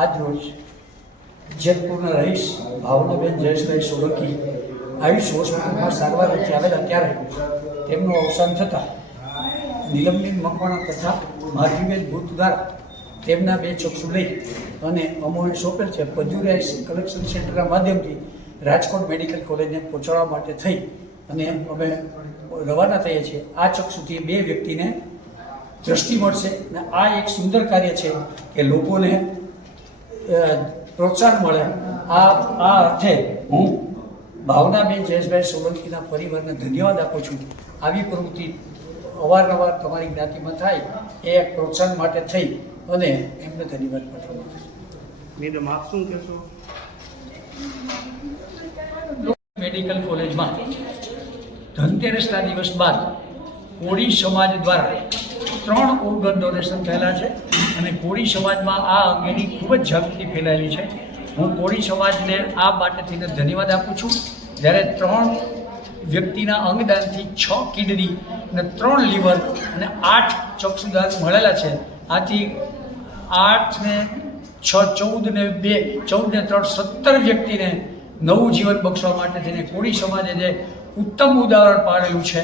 આજ રોજ જેતપુરના રહીશ ભાવનાબેન જયેશભાઈ સોલંકી આયુષ હોસ્પિટલમાં સારવાર અર્થે આવેલા ત્યારે તેમનું અવસાન થતાં નીલમબેન મકવાણા તથા માધવીબેન ભૂત દ્વારા તેમના બે ચક્ષુ લઈ અને અમોએ સોંપેલ છે પજુરિયા કલેક્શન સેન્ટરના માધ્યમથી રાજકોટ મેડિકલ કોલેજને પહોંચાડવા માટે થઈ અને અમે રવાના થઈએ છીએ. આ ચક્ષુથી બે વ્યક્તિને દ્રષ્ટિ મળશે અને આ એક સુંદર કાર્ય છે કે લોકોને પ્રોત્સાહન મળે. આ અર્થે હું ભાવનાબેન જયેશભાઈ સોલંકીના પરિવારને ધન્યવાદ આપું છું. આવી પ્રવૃત્તિ અવારનવાર તમારી જ્ઞાતિમાં થાય એ એક પ્રોત્સાહન માટે થઈ અને એમને ધન્યવાદ પાઠવવા. મેડમ આપ શું કહેશો? મેડિકલ કોલેજમાં ધનતેરસના દિવસ બાદ કોળી સમાજ દ્વારા 3 ઓર્ગન ડોનેશન થયેલા છે અને કોળી સમાજમાં આ અંગેની ખૂબ જ જાગૃતિ ફેલાયેલી છે. હું કોળી સમાજને આ બાબતથી ધન્યવાદ આપું છું. જ્યારે 3 વ્યક્તિના અંગદાનથી 6 કિડની અને 3 લીવર અને 8 ચક્ષુદાન મળેલા છે. આથી 8 ને 6 14 ને 2 14 ને 3 17 વ્યક્તિને નવું જીવન બક્ષવા માટે થઈને કોળી સમાજે જે ઉત્તમ ઉદાહરણ પાડેલું છે.